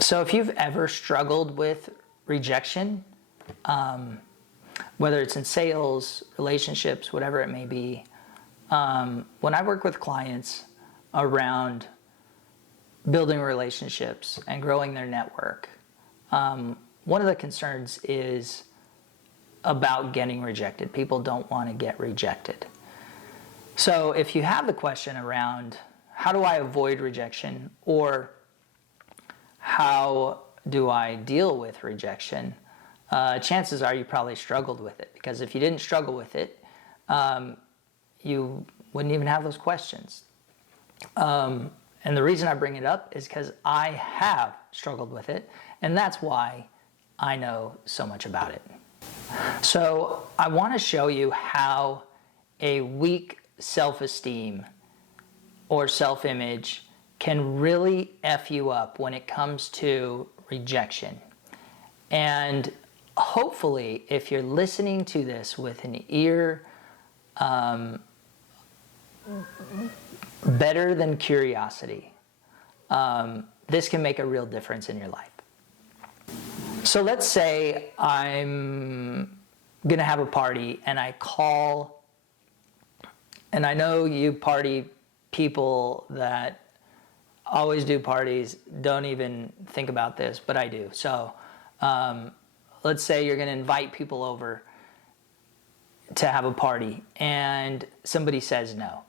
So if you've ever struggled with rejection, whether it's in sales, relationships, whatever it may be, when I work with clients around building relationships and growing their network, one of the concerns is about getting rejected. People don't want to get rejected. So if you have the question around how do I avoid rejection, or how do I deal with rejection, chances are you probably struggled with it, because if you didn't struggle with it, you wouldn't even have those questions. And the reason I bring it up is because I have struggled with it, and that's why I know so much about it. So I want to show you how a weak self-esteem or self-image can really F you up when it comes to rejection. And hopefully, if you're listening to this with an ear better than curiosity, this can make a real difference in your life. So let's say I'm gonna have a party and I call, and I know you party people that always do parties don't even think about this, but I do. So let's say you're gonna invite people over to have a party and somebody says no.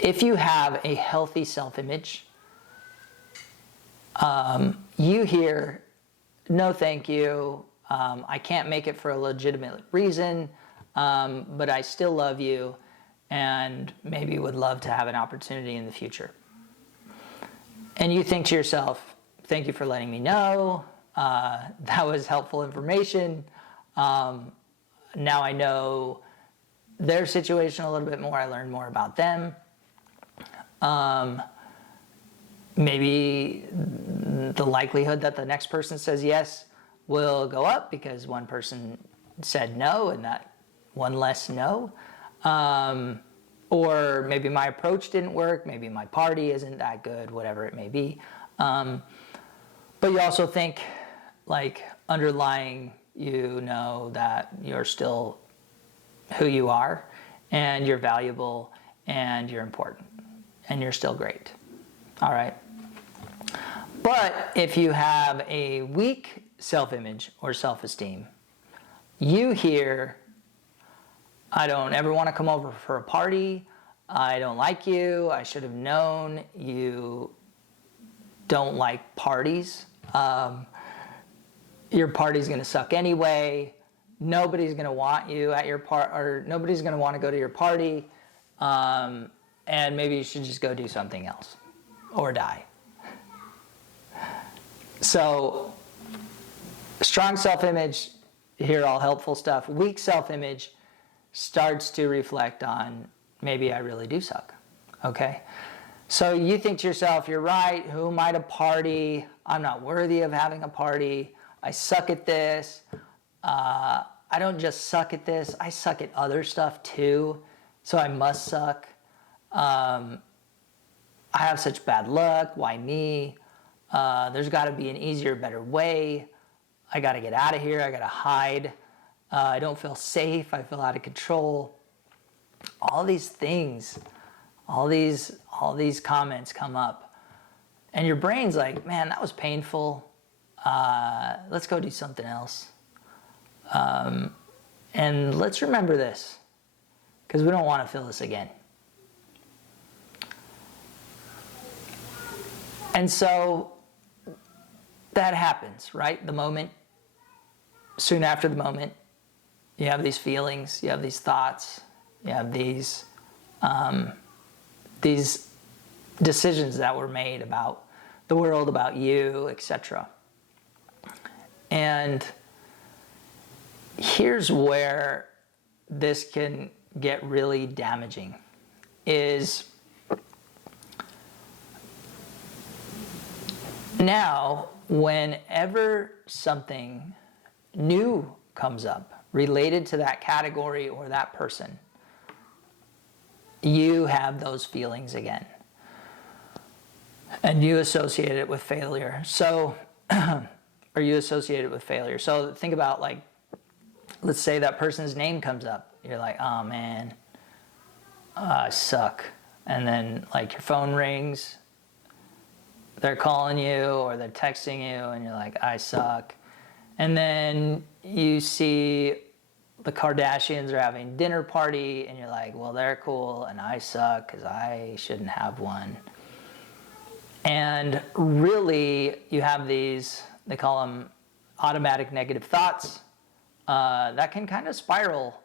If you have a healthy self-image, you hear, no thank you, I can't make it for a legitimate reason, but I still love you and maybe would love to have an opportunity in the future. And you think to yourself, thank you for letting me know, that was helpful information, now I know their situation a little bit more, I learned more about them. Maybe the likelihood that the next person says yes will go up because one person said no and that one less no. Or maybe my approach didn't work, maybe my party isn't that good, whatever it may be. But you also think, like, underlying, you know that you're still who you are, and you're valuable, and you're important, and you're still great. All right? But if you have a weak self-image or self-esteem, you hear, I don't ever want to come over for a party, I don't like you, I should have known you don't like parties, your party's going to suck anyway, nobody's going to want you at your or nobody's going to want to go to your party, and maybe you should just go do something else or die. So strong self-image, you hear all helpful stuff. Weak self-image starts to reflect on, maybe I really do suck, okay? So you think to yourself, you're right, who am I to party? I'm not worthy of having a party. I suck at this. I don't just suck at this, I suck at other stuff too, so I must suck. I have such bad luck, why me? There's got to be an easier, better way. I got to get out of here, I got to hide. I don't feel safe, I feel out of control. All these things, all these comments come up. And your brain's like, man, that was painful. Let's go do something else. And let's remember this, because we don't want to feel this again. And so that happens, right? The moment, soon after the moment, you have these feelings, you have these thoughts, you have these decisions that were made about the world, about you, etc. And here's where this can get really damaging, is now whenever something new comes up related to that category or that person, you have those feelings again. And you associate it with failure. So, or you associate it with failure. So think about, like, let's say that person's name comes up. You're like, oh man, I suck. And then like your phone rings, they're calling you or they're texting you and you're like, I suck. And then you see the Kardashians are having dinner party and you're like, well, they're cool and I suck because I shouldn't have one. And really you have these, they call them automatic negative thoughts, that can kind of spiral,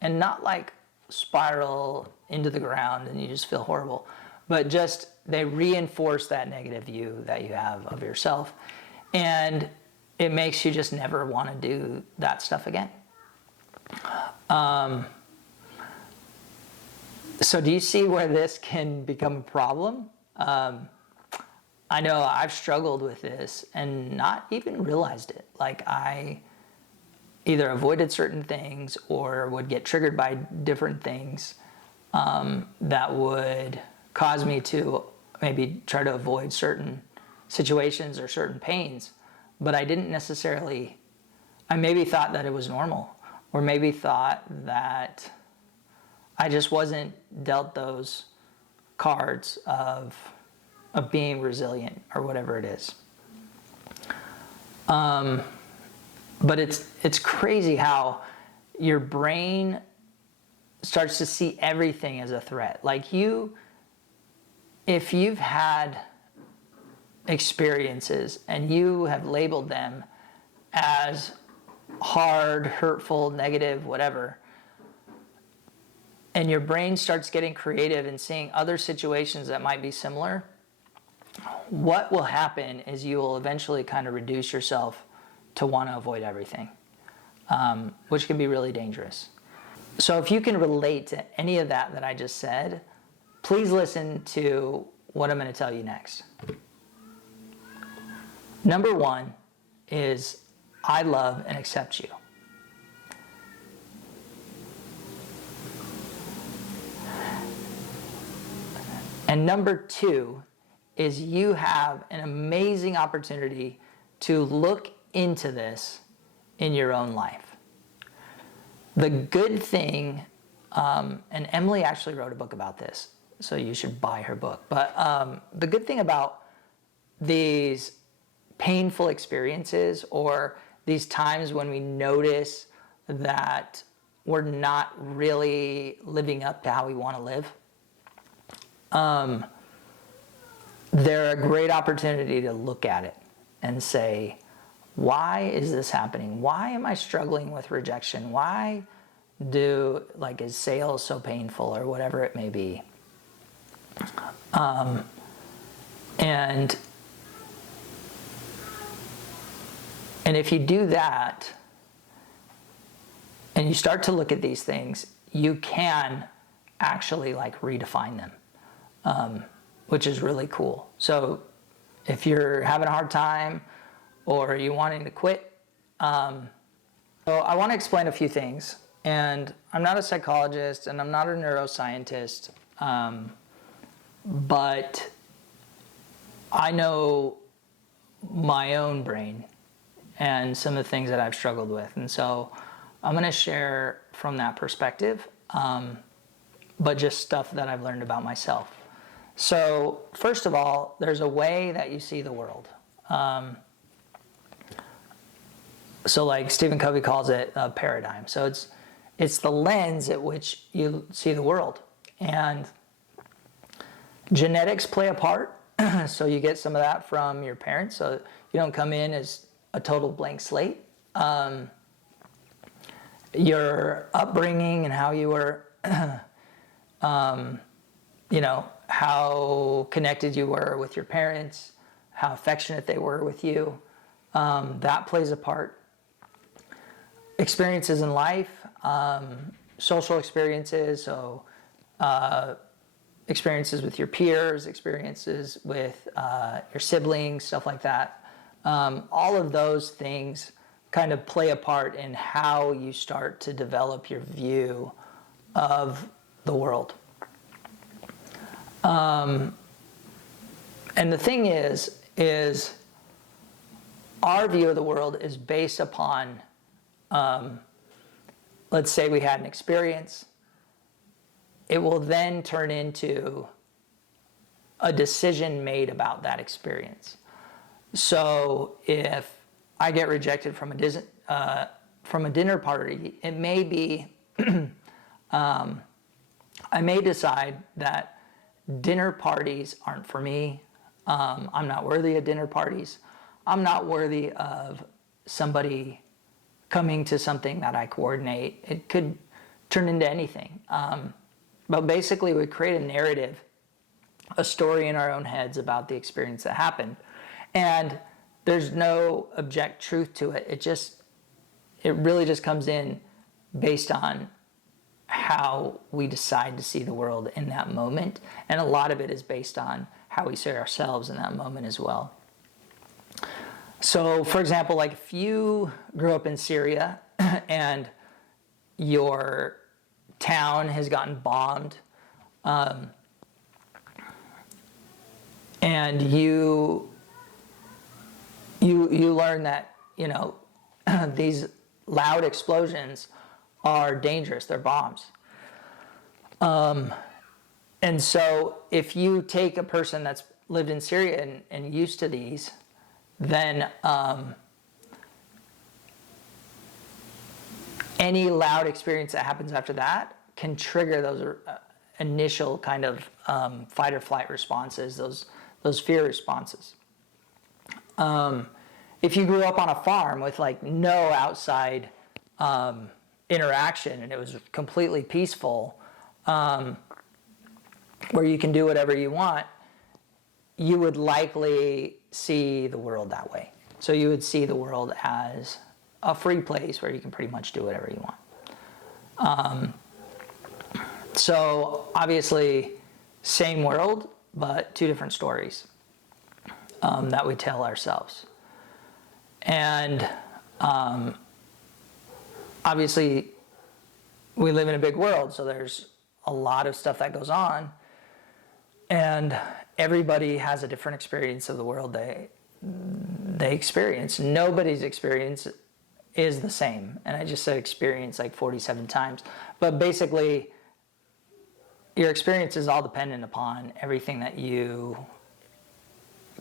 and not like spiral into the ground and you just feel horrible, but just they reinforce that negative view that you have of yourself, and it makes you just never want to do that stuff again. So do you see where this can become a problem? I know I've struggled with this and not even realized it. Like, I either avoided certain things or would get triggered by different things that would cause me to maybe try to avoid certain situations or certain pains. But I didn't necessarily, I maybe thought that it was normal, or maybe thought that I just wasn't dealt those cards of being resilient or whatever it is. But it's crazy how your brain starts to see everything as a threat. Like, if you've had experiences and you have labeled them as hard, hurtful, negative, whatever, and your brain starts getting creative and seeing other situations that might be similar, what will happen is you will eventually kind of reduce yourself to want to avoid everything, which can be really dangerous. So if you can relate to any of that I just said, please listen to what I'm going to tell you next. Number one is, I love and accept you. And number two is, you have an amazing opportunity to look into this in your own life. The good thing, and Emily actually wrote a book about this, so you should buy her book. But the good thing about these painful experiences, or these times when we notice that we're not really living up to how we want to live, they're a great opportunity to look at it and say, why is this happening? Why am I struggling with rejection? Why is sales so painful, or whatever it may be? And if you do that, and you start to look at these things, you can actually redefine them, which is really cool. So if you're having a hard time, or you wanting to quit, so I want to explain a few things. And I'm not a psychologist and I'm not a neuroscientist, but I know my own brain and some of the things that I've struggled with. And so I'm going to share from that perspective, but just stuff that I've learned about myself. So first of all, there's a way that you see the world. So like Stephen Covey calls it a paradigm. So it's the lens at which you see the world. And genetics play a part. So you get some of that from your parents. So you don't come in as a total blank slate. Your upbringing and how you were, how connected you were with your parents, how affectionate they were with you, that plays a part. Experiences in life, social experiences, so experiences with your peers, experiences with your siblings, stuff like that. All of those things kind of play a part in how you start to develop your view of the world. And And the thing is our view of the world is based upon, let's say we had an experience. It will then turn into a decision made about that experience. So if I get rejected from a dinner party, it may be, I may decide that dinner parties aren't for me. I'm not worthy of dinner parties. I'm not worthy of somebody coming to something that I coordinate. It could turn into anything. But basically we create a narrative, a story in our own heads about the experience that happened. And there's no object truth to it. It really just comes in based on how we decide to see the world in that moment. And a lot of it is based on how we see ourselves in that moment as well. So for example, like if you grew up in Syria and your town has gotten bombed, and you learn that, these loud explosions are dangerous, they're bombs. And so if you take a person that's lived in Syria and used to these, then any loud experience that happens after that can trigger those initial kind of fight or flight responses, those fear responses. If you grew up on a farm with like no outside interaction and it was completely peaceful, where you can do whatever you want, you would likely see the world that way. So you would see the world as a free place where you can pretty much do whatever you want. So obviously, same world, but two different stories that we tell ourselves. And obviously, we live in a big world, so there's a lot of stuff that goes on. And everybody has a different experience of the world they experience. Nobody's experience is the same. And I just said experience like 47 times. But basically, your experience is all dependent upon everything that you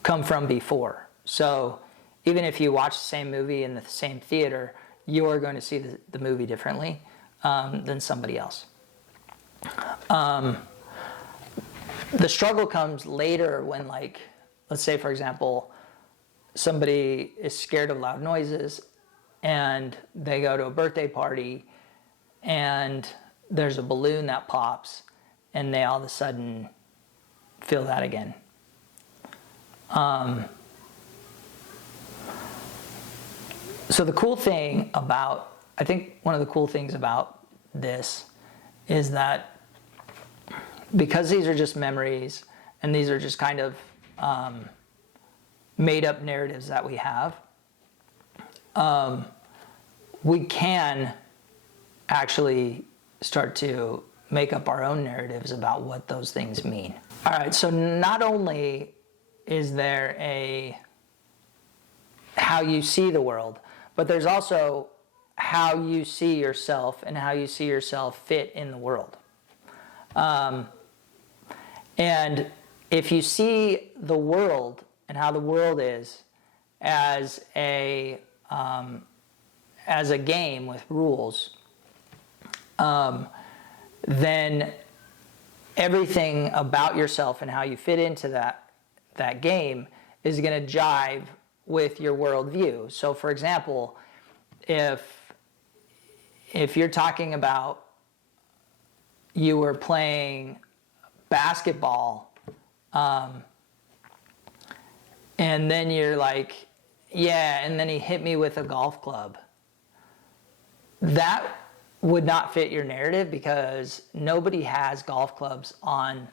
come from before. So even if you watch the same movie in the same theater, you're going to see the movie differently than somebody else. The struggle comes later when, like, let's say, for example, somebody is scared of loud noises and they go to a birthday party and there's a balloon that pops and they all of a sudden feel that again. So the cool thing about, I think one of the cool things about this is that because these are just memories and these are just kind of made up narratives that we have, we can actually start to make up our own narratives about what those things mean. All right, so not only is there how you see the world, but there's also how you see yourself and how you see yourself fit in the world. And if you see the world and how the world is as a game with rules, then everything about yourself and how you fit into that game is going to jive with your worldview. So for example, if you're talking about you were playing basketball, and then you're like, yeah, and then he hit me with a golf club, that would not fit your narrative because nobody has golf clubs on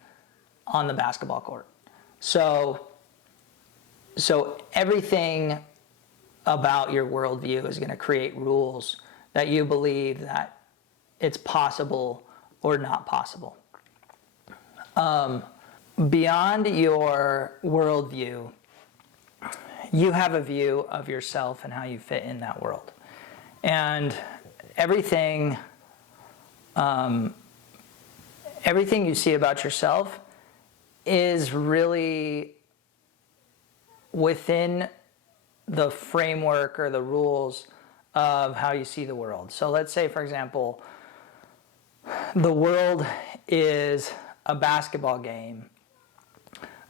the basketball court. So everything about your worldview is going to create rules that you believe that it's possible or not possible. beyond your worldview, you have a view of yourself and how you fit in that world. And everything you see about yourself is really within the framework or the rules of how you see the world. So let's say, for example, the world is a basketball game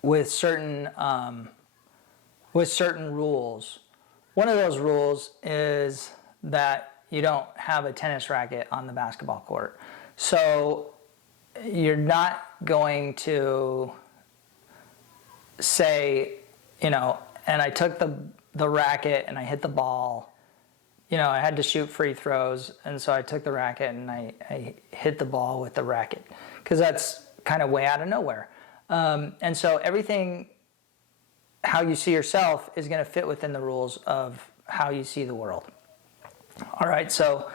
with certain rules. One of those rules is that you don't have a tennis racket on the basketball court. So you're not going to say, and I took the racket and I hit the ball. I had to shoot free throws, and so I took the racket and I hit the ball with the racket, because that's kind of way out of nowhere. And so everything, how you see yourself, is going to fit within the rules of how you see the world. All right, so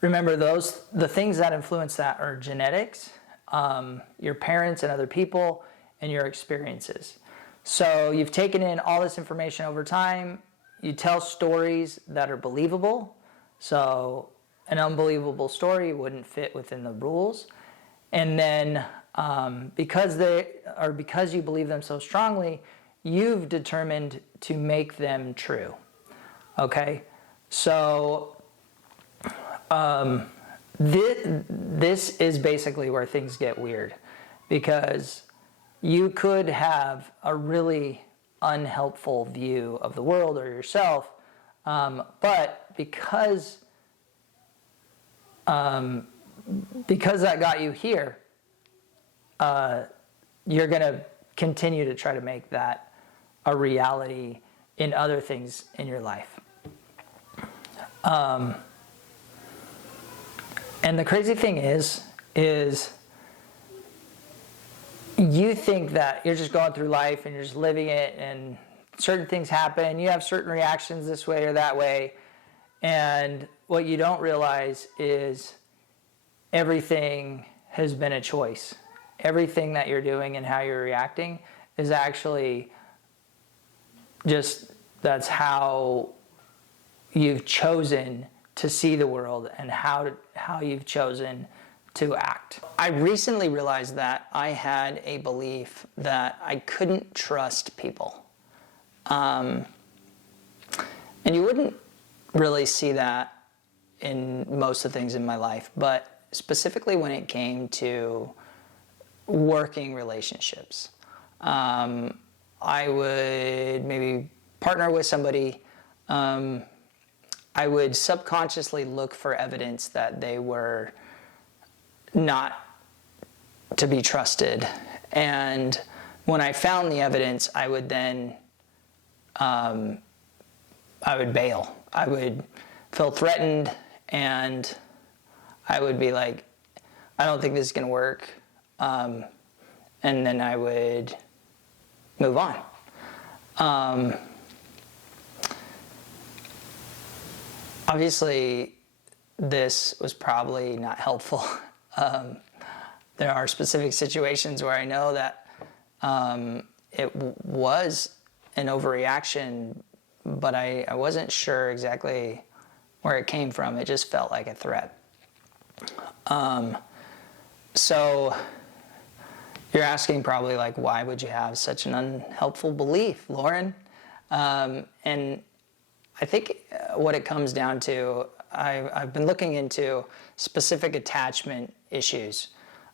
remember, the things that influence that are genetics, your parents and other people, and your experiences. So you've taken in all this information over time. You tell stories that are believable. So an unbelievable story wouldn't fit within the rules. And then because you believe them so strongly, you've determined to make them true. Okay? So this is basically where things get weird, because you could have a really unhelpful view of the world or yourself, but because that got you here, you're going to continue to try to make that a reality in other things in your life. And the crazy thing is you think that you're just going through life and you're just living it, and certain things happen. You have certain reactions this way or that way. And what you don't realize is everything has been a choice. Everything that you're doing and how you're reacting is actually that's how you've chosen to see the world and how you've chosen to act. I recently realized that I had a belief that I couldn't trust people. And you wouldn't really see that in most of the things in my life, but specifically when it came to working relationships. I would maybe partner with somebody. I would subconsciously look for evidence that they were not to be trusted. And when I found the evidence, I would then, I would bail. I would feel threatened, and I would be like, I don't think this is going to work. And then I would move on. Obviously, this was probably not helpful. There are specific situations where I know that it was an overreaction, but I wasn't sure exactly where it came from. It just felt like a threat. So you're asking probably, like, why would you have such an unhelpful belief, Lauren? And I think what it comes down to, I've been looking into specific attachment issues.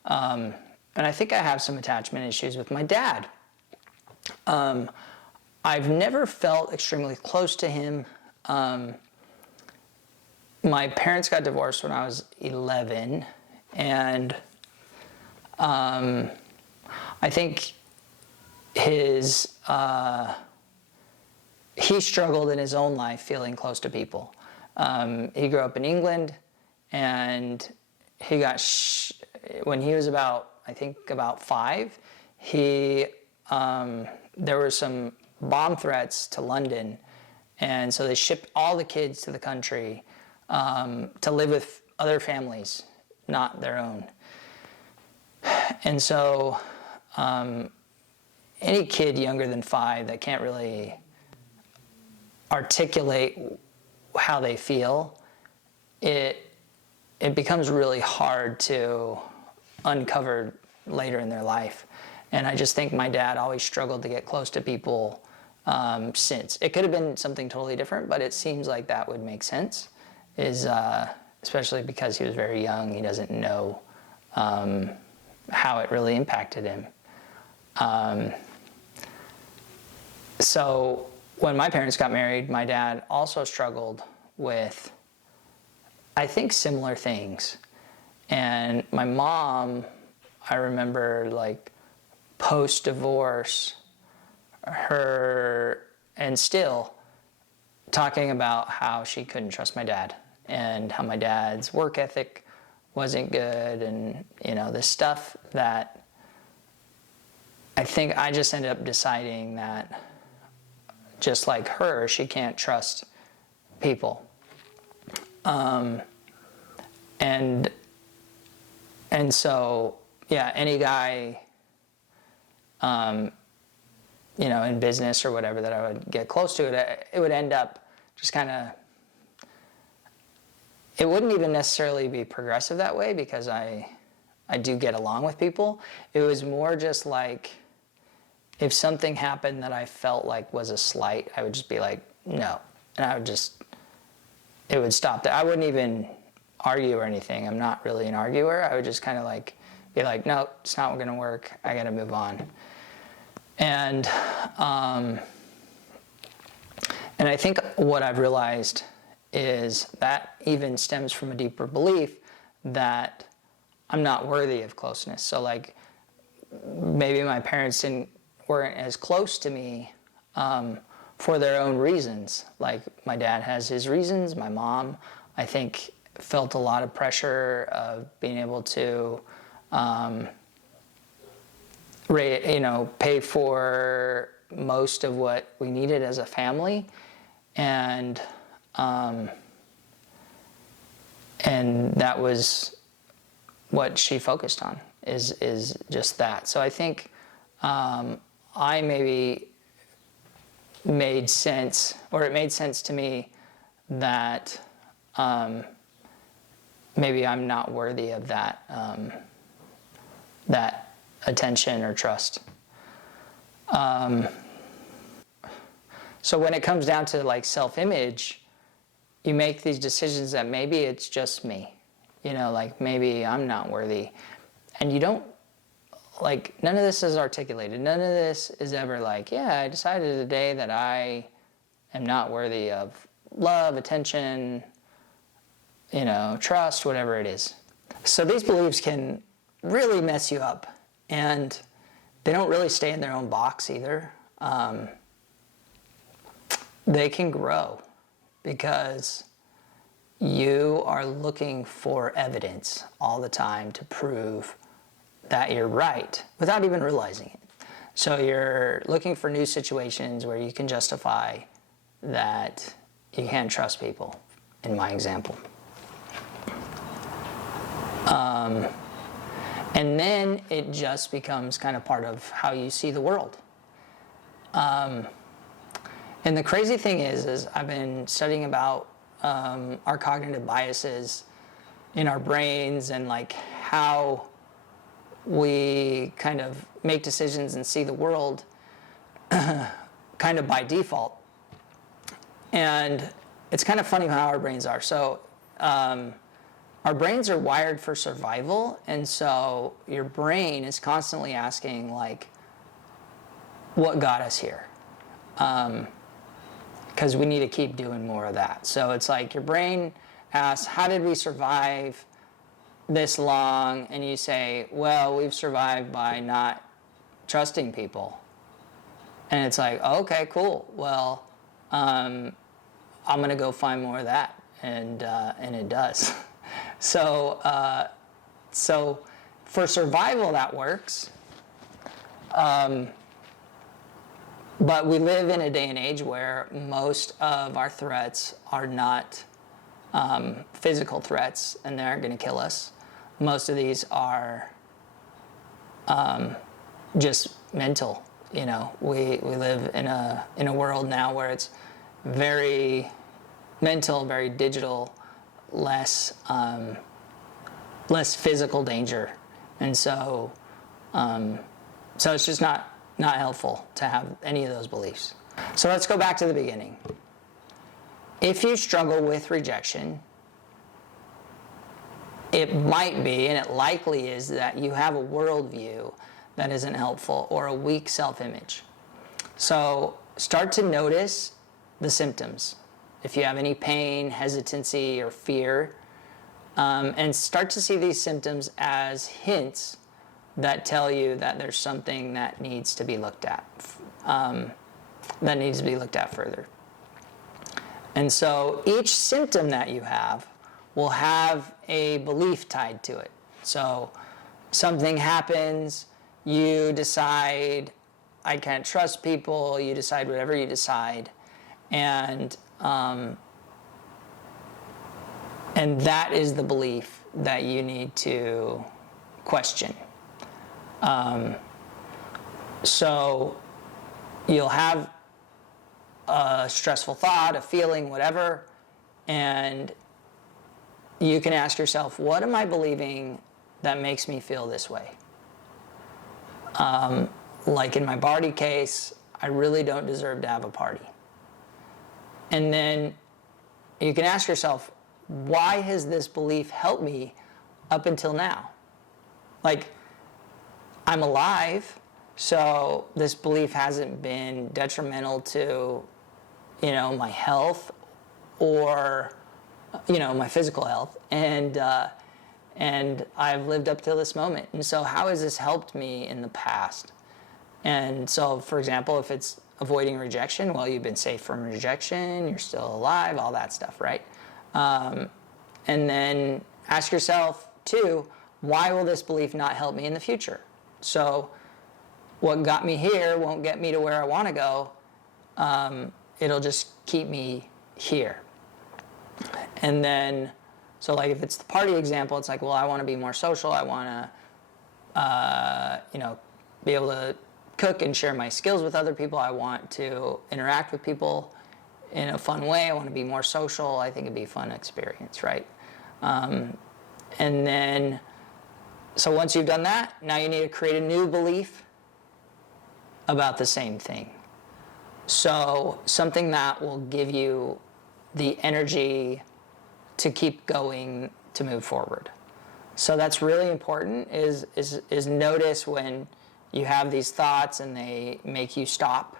And I think I have some attachment issues with my dad. I've never felt extremely close to him. My parents got divorced when I was 11, and I think he struggled in his own life feeling close to people. He grew up in England, and he got when he was about 5, there were some bomb threats to London, and so they shipped all the kids to the country to live with other families, not their own. And so any kid younger than 5 that can't really articulate how they feel, it becomes really hard to uncover later in their life. And I just think my dad always struggled to get close to people since. It could have been something totally different, but it seems like that would make sense, especially because he was very young. He doesn't know how it really impacted him. So when my parents got married, my dad also struggled with, I think, similar things. And my mom, I remember, like, post-divorce, and still talking about how she couldn't trust my dad and how my dad's work ethic wasn't good, and, you know, this stuff that I think I just ended up deciding that, just like her, she can't trust people. And so, yeah, any guy, you know, in business or whatever that I would get close to, it would end up just kind of, it wouldn't even necessarily be progressive that way, because I do get along with people. It was more just like, if something happened that I felt like was a slight, I would just be like, no. And it would stop there. I wouldn't even argue or anything. I'm not really an arguer. I would just kind of like be like, no, it's not going to work. I got to move on. And I think what I've realized is that even stems from a deeper belief that I'm not worthy of closeness. So, like, maybe my parents weren't as close to me for their own reasons. Like, my dad has his reasons. My mom, I think, felt a lot of pressure of being able to, pay for most of what we needed as a family, and that was what she focused on, is just that. So I think I maybe made sense, or it made sense to me that maybe I'm not worthy of that that attention or trust. So when it comes down to, like, self-image, you make these decisions that maybe it's just me, like, maybe I'm not worthy, and you don't, like, none of this is articulated. None of this is ever like, yeah, I decided today that I am not worthy of love, attention, trust, whatever it is. So these beliefs can really mess you up, and they don't really stay in their own box either. They can grow because you are looking for evidence all the time to prove that you're right without even realizing it. So you're looking for new situations where you can justify that you can't trust people, in my example. And then it just becomes kind of part of how you see the world. And the crazy thing is I've been studying about our cognitive biases in our brains, and, like, how we kind of make decisions and see the world kind of by default. And it's kind of funny how our brains are. So our brains are wired for survival, and so your brain is constantly asking, like, what got us here? Because we need to keep doing more of that. So it's like your brain asks, how did we survive this long? And you say, well, we've survived by not trusting people. And it's like, oh, okay, cool. Well, I'm going to go find more of that. And it does. So for survival, that works. But we live in a day and age where most of our threats are not physical threats, and they aren't going to kill us. Most of these are just mental, we live in a world now where it's very mental, very digital, less physical danger, and so it's just not helpful to have any of those beliefs. So let's go back to the beginning. If you struggle with rejection, it might be, and it likely is, that you have a worldview that isn't helpful or a weak self-image. So start to notice the symptoms. If you have any pain, hesitancy, or fear, and start to see these symptoms as hints that tell you that there's something that needs to be looked at, further. And so each symptom that you have will have a belief tied to it. So something happens, you decide, I can't trust people, you decide whatever you decide, and that is the belief that you need to question. So you'll have a stressful thought, a feeling, whatever, and you can ask yourself, what am I believing that makes me feel this way? Like in my party case, I really don't deserve to have a party. And then you can ask yourself, why has this belief helped me up until now? Like, I'm alive, so this belief hasn't been detrimental to, my health or, my physical health, and I've lived up to this moment. And so how has this helped me in the past? And so, for example, if it's avoiding rejection, well, you've been safe from rejection, you're still alive, all that stuff, right? And then ask yourself, too, why will this belief not help me in the future? So what got me here won't get me to where I want to go. It'll just keep me here. And then, so like if it's the party example, it's like, well, I want to be more social. I want to, be able to cook and share my skills with other people. I want to interact with people in a fun way. I want to be more social. I think it'd be a fun experience, right? And then, so once you've done that, now you need to create a new belief about the same thing. So something that will give you the energy to keep going, to move forward. So that's really important, is notice when you have these thoughts and they make you stop,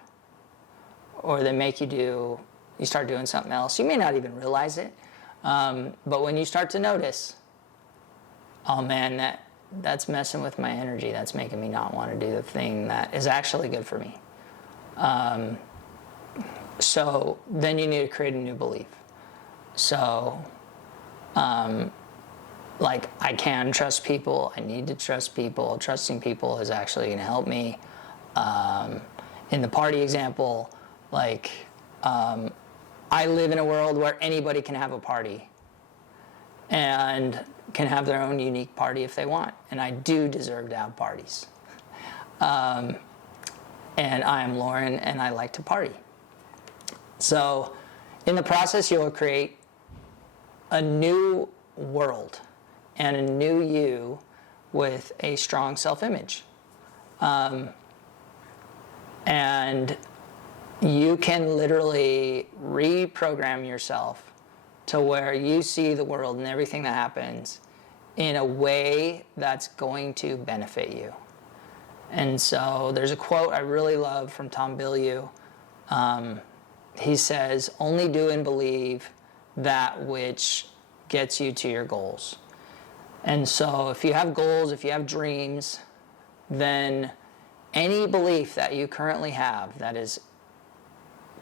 or they make you start doing something else. You may not even realize it, but when you start to notice, oh man, that's messing with my energy, that's making me not want to do the thing that is actually good for me. So then you need to create a new belief. So, like, I can trust people, I need to trust people, trusting people is actually going to help me. In the party example, like, I live in a world where anybody can have a party and can have their own unique party if they want, and I do deserve to have parties. And I am Lauren, and I like to party. So in the process, you'll create a new world and a new you with a strong self-image. And you can literally reprogram yourself to where you see the world and everything that happens in a way that's going to benefit you. And so there's a quote I really love from Tom Bilyeu. He says, only do and believe that which gets you to your goals. And so if you have goals, if you have dreams, then any belief that you currently have that is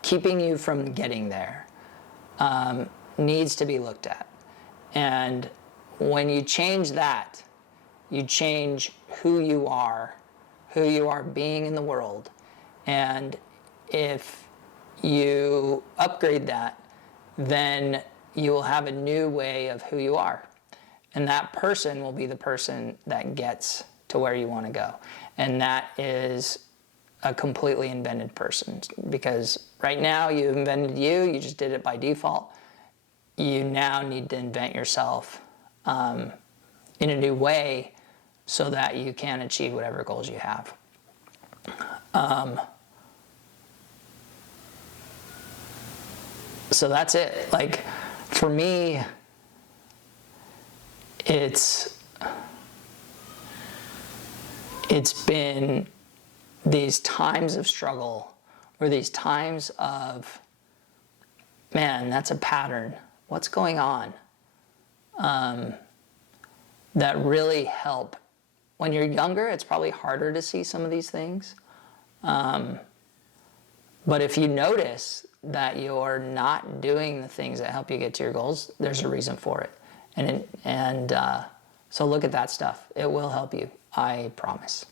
keeping you from getting there needs to be looked at. And when you change that, you change who you are being in the world. And if you upgrade that, then you will have a new way of who you are. And that person will be the person that gets to where you want to go. And that is a completely invented person, because right now you invented you just did it by default. You now need to invent yourself in a new way so that you can achieve whatever goals you have. So that's it. Like, for me, it's been these times of struggle, or these times of, man, that's a pattern. What's going on? That really help. When you're younger, it's probably harder to see some of these things. But if you notice that you're not doing the things that help you get to your goals, there's a reason for it. So look at that stuff. It will help you. I promise.